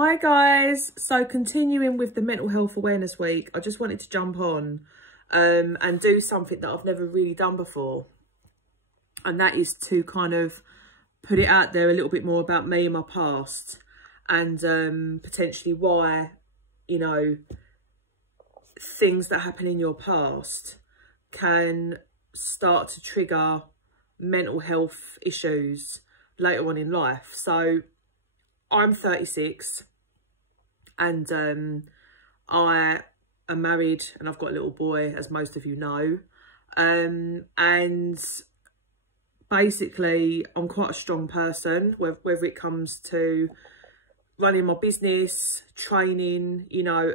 Hi guys, so continuing with the Mental Health Awareness Week, I just wanted to jump on and do something that I've never really done before. And that is to kind of put it out there a little bit more about me and my past and potentially why, you know, things that happen in your past can start to trigger mental health issues later on in life. So I'm 36 and I am married and I've got a little boy, as most of you know. And basically I'm quite a strong person, whether it comes to running my business, training, you know,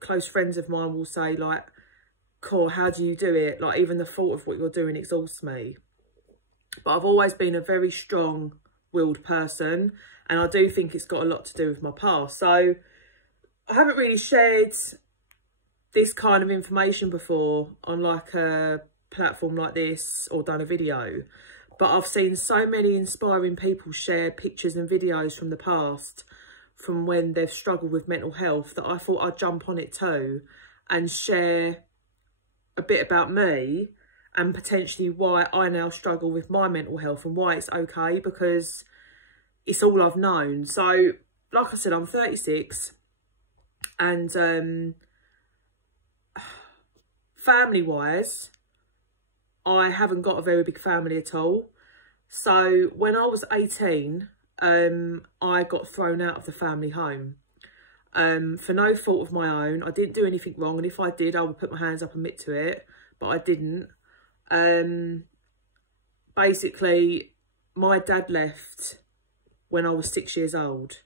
close friends of mine will say like, cool, how do you do it? Like even the thought of what you're doing exhausts me. But I've always been a very strong-willed person, and I do think it's got a lot to do with my past. So I haven't really shared this kind of information before on like a platform like this or done a video, but I've seen so many inspiring people share pictures and videos from the past, from when they've struggled with mental health, that I thought I'd jump on it too and share a bit about me and potentially why I now struggle with my mental health and why it's okay, because it's all I've known. So like I said, I'm 36 and family wise, I haven't got a very big family at all. So when I was 18, I got thrown out of the family home for no fault of my own. I didn't do anything wrong, and if I did, I would put my hands up and admit to it, but I didn't. Basically, my dad left when I was 6 years old,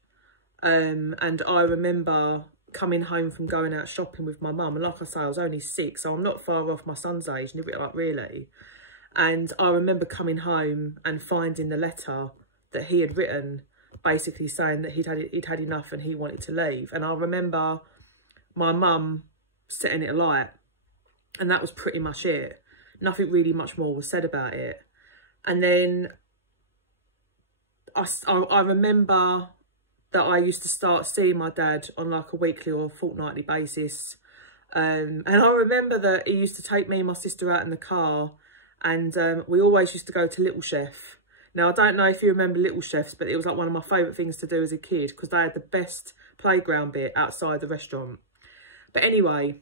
and I remember coming home from going out shopping with my mum, and like I say, I was only 6, so I'm not far off my son's age, like really. And I remember coming home and finding the letter that he had written, basically saying that he'd had enough and he wanted to leave. And I remember my mum setting it alight, and that was pretty much it. Nothing really much more was said about it. And then I remember that I used to start seeing my dad on like a weekly or fortnightly basis. And I remember that he used to take me and my sister out in the car, and we always used to go to Little Chef. Now, I don't know if you remember Little Chefs, but it was like one of my favourite things to do as a kid because they had the best playground bit outside the restaurant. But anyway,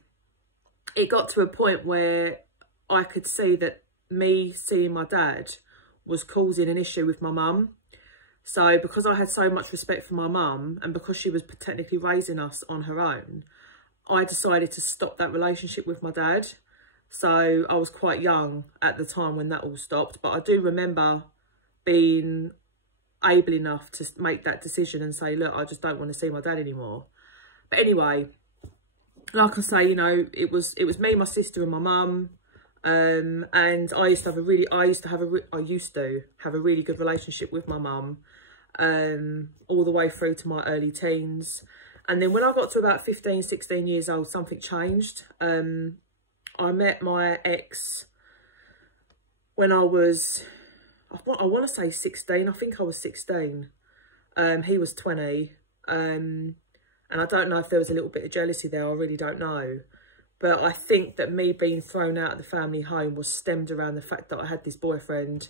it got to a point where I could see that me seeing my dad was causing an issue with my mum. So because I had so much respect for my mum, and because she was technically raising us on her own, I decided to stop that relationship with my dad. So I was quite young at the time when that all stopped, but I do remember being able enough to make that decision and say, look, I just don't want to see my dad anymore. But anyway, like I say, you know, it was me, my sister and my mum. And I used to have a really good relationship with my mum, all the way through to my early teens. And then when I got to about 15, 16 years old, something changed. I met my ex when I was, I want to say 16. I think I was 16. He was 20. And I don't know if there was a little bit of jealousy there. I really don't know. But I think that me being thrown out of the family home was stemmed around the fact that I had this boyfriend,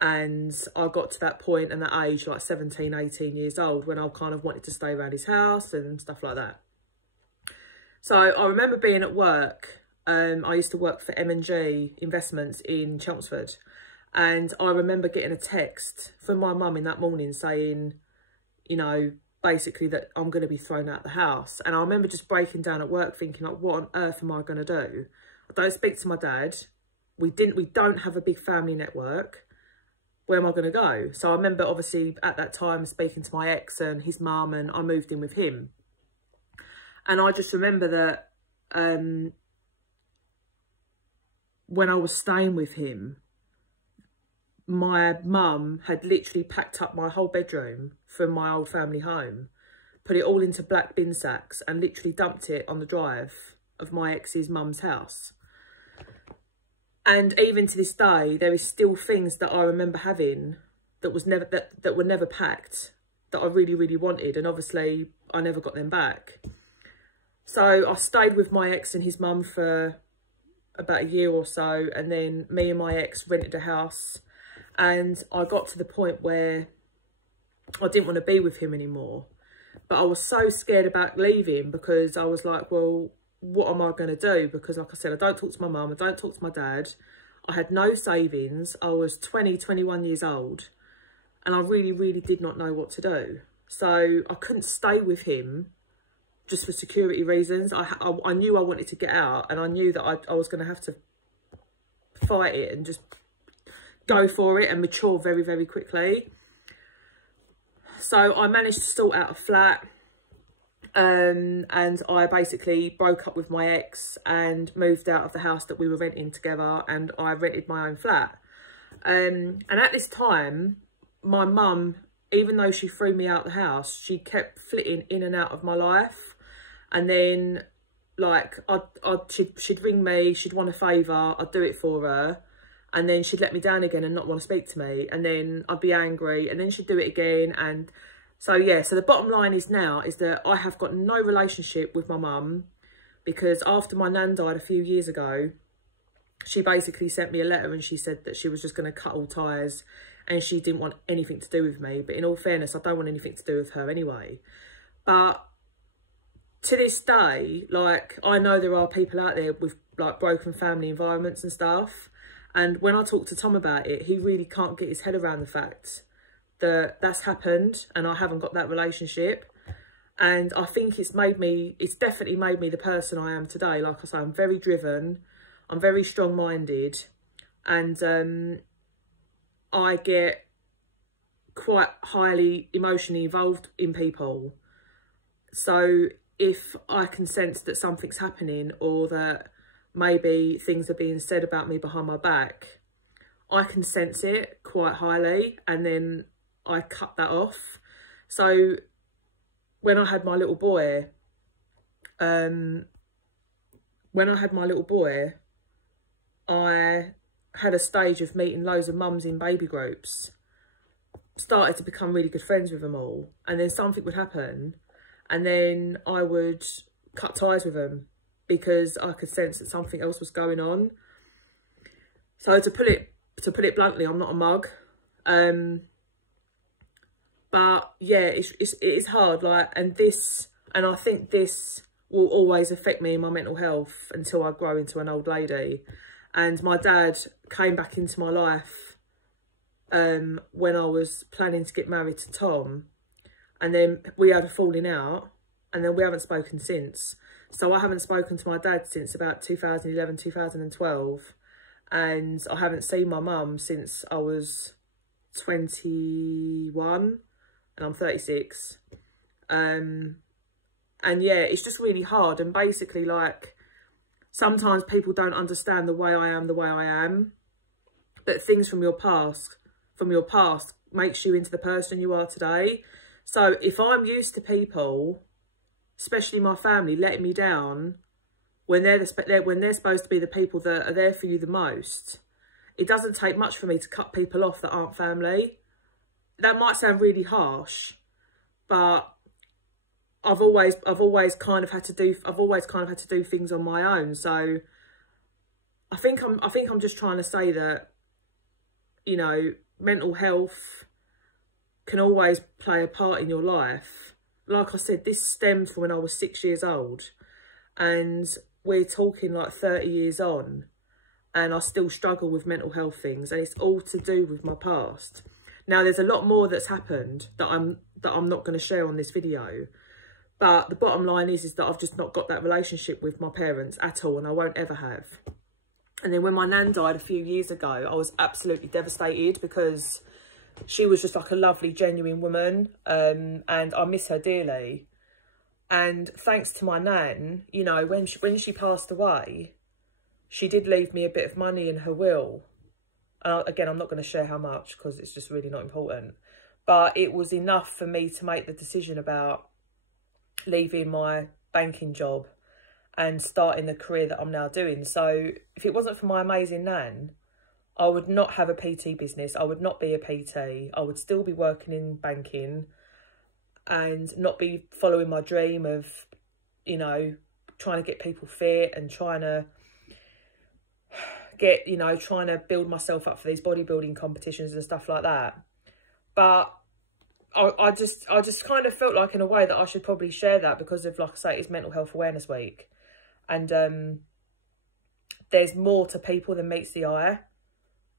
and I got to that point and that age, like 17, 18 years old, when I kind of wanted to stay around his house and stuff like that. So I remember being at work. I used to work for M&G Investments in Chelmsford, and I remember getting a text from my mum in that morning saying, you know, basically that I'm going to be thrown out the house. And I remember just breaking down at work thinking, like, what on earth am I going to do? I don't speak to my dad. We don't have a big family network. Where am I going to go? So I remember obviously at that time speaking to my ex and his mum, and I moved in with him. And I just remember that when I was staying with him, my mum had literally packed up my whole bedroom from my old family home, put it all into black bin sacks and literally dumped it on the drive of my ex's mum's house. And even to this day, there is still things that I remember having that was never that were never packed that I really, really wanted. And obviously I never got them back. So I stayed with my ex and his mum for about a year or so. And then me and my ex rented a house. And I got to the point where I didn't want to be with him anymore. But I was so scared about leaving because I was like, well, what am I going to do? Because like I said, I don't talk to my mum, I don't talk to my dad. I had no savings. I was 20, 21 years old. And I really, really did not know what to do. So I couldn't stay with him just for security reasons. I knew I wanted to get out, and I knew that I was going to have to fight it and just go for it and mature very, very quickly. So I managed to sort out a flat, and I basically broke up with my ex and moved out of the house that we were renting together, and I rented my own flat. And at this time, my mum, even though she threw me out the house, she kept flitting in and out of my life. And then, like, she'd ring me, she'd want a favour, I'd do it for her. And then she'd let me down again and not want to speak to me. And then I'd be angry, and then she'd do it again. And so, yeah, so the bottom line is now is that I have got no relationship with my mum, because after my nan died a few years ago, she basically sent me a letter and she said that she was just going to cut all ties and she didn't want anything to do with me. But in all fairness, I don't want anything to do with her anyway. But to this day, like, I know there are people out there with like broken family environments and stuff. And when I talk to Tom about it, he really can't get his head around the fact that that's happened and I haven't got that relationship. And I think it's definitely made me the person I am today. Like I say, I'm very driven, I'm very strong-minded, and I get quite highly emotionally involved in people. So if I can sense that something's happening, or that maybe things are being said about me behind my back, I can sense it quite highly, and then I cut that off. So when I had my little boy, I had a stage of meeting loads of mums in baby groups, started to become really good friends with them all, and then something would happen and then I would cut ties with them because I could sense that something else was going on. So to put it bluntly, I'm not a mug. But yeah, it is hard, like, and I think this will always affect me in my mental health until I grow into an old lady. And my dad came back into my life when I was planning to get married to Tom, and then we had a falling out, and then we haven't spoken since. So I haven't spoken to my dad since about 2011, 2012, and I haven't seen my mum since I was 21, and I'm 36. And yeah, it's just really hard. And basically, like, sometimes people don't understand the way I am, but things from your past makes you into the person you are today. So if I'm used to people, especially my family, letting me down when they're supposed to be the people that are there for you the most, it doesn't take much for me to cut people off that aren't family. That might sound really harsh, but I've always kind of had to do things on my own. So I think I'm just trying to say that, you know, mental health can always play a part in your life. Like I said, this stemmed from when I was 6 years old, and we're talking like 30 years on, and I still struggle with mental health things, and it's all to do with my past. Now, there's a lot more that's happened that I'm not going to share on this video, but the bottom line is that I've just not got that relationship with my parents at all, and I won't ever have. And then when my nan died a few years ago, I was absolutely devastated because she was just like a lovely, genuine woman, and I miss her dearly. And thanks to my nan, you know, when she passed away, she did leave me a bit of money in her will. Again, I'm not going to share how much because it's just really not important. But it was enough for me to make the decision about leaving my banking job and starting the career that I'm now doing. So if it wasn't for my amazing nan, I would not have a PT business. I would not be a PT. I would still be working in banking. and not be following my dream of, you know, trying to get people fit and trying to get, you know, trying to build myself up for these bodybuilding competitions and stuff like that. But I just kind of felt like in a way that I should probably share that because of, like I say, it's Mental Health Awareness Week. And there's more to people than meets the eye.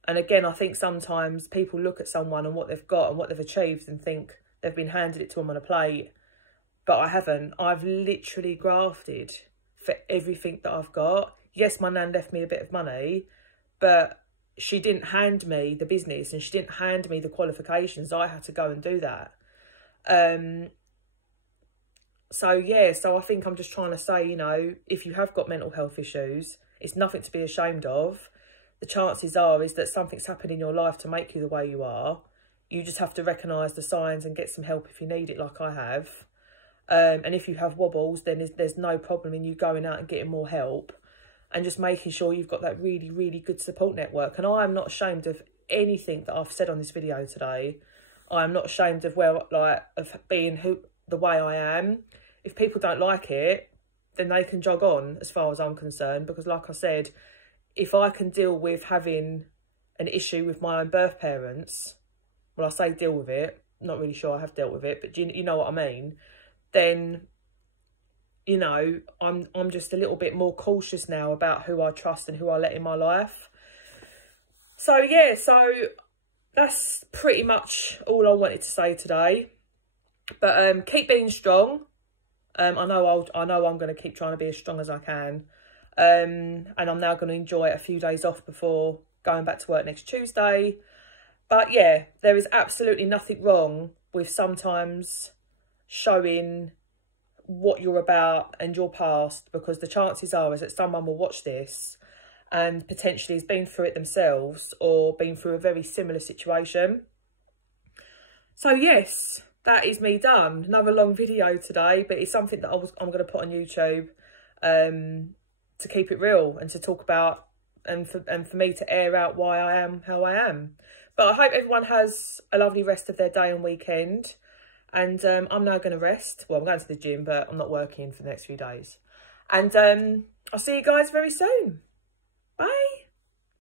And again, I think sometimes people look at someone and what they've got and what they've achieved and think they've been handed it to them on a plate. But I haven't. I've literally grafted for everything that I've got. Yes, my nan left me a bit of money, but she didn't hand me the business and she didn't hand me the qualifications. I had to go and do that. So, yeah, so I think I'm just trying to say, you know, if you have got mental health issues, it's nothing to be ashamed of. The chances are is that something's happened in your life to make you the way you are. You just have to recognise the signs and get some help if you need it, like I have. And if you have wobbles, then there's no problem in you going out and getting more help and just making sure you've got that really, really good support network. And I am not ashamed of anything that I've said on this video today. I am not ashamed of of being the way I am. If people don't like it, then they can jog on as far as I'm concerned. Because like I said, if I can deal with having an issue with my own birth parents, well, I say deal with it, not really sure I have dealt with it, but you know what I mean, then, you know, I'm just a little bit more cautious now about who I trust and who I let in my life. So, yeah, so that's pretty much all I wanted to say today. But keep being strong. I know I'm going to keep trying to be as strong as I can. And I'm now going to enjoy a few days off before going back to work next Tuesday. But yeah, there is absolutely nothing wrong with sometimes showing what you're about and your past, because the chances are is that someone will watch this and potentially has been through it themselves or been through a very similar situation. So yes, that is me done. Another long video today, but it's something that I'm going to put on YouTube to keep it real and to talk about and for me to air out why I am how I am. But I hope everyone has a lovely rest of their day and weekend. And I'm now going to rest. Well, I'm going to the gym, but I'm not working for the next few days. And I'll see you guys very soon. Bye.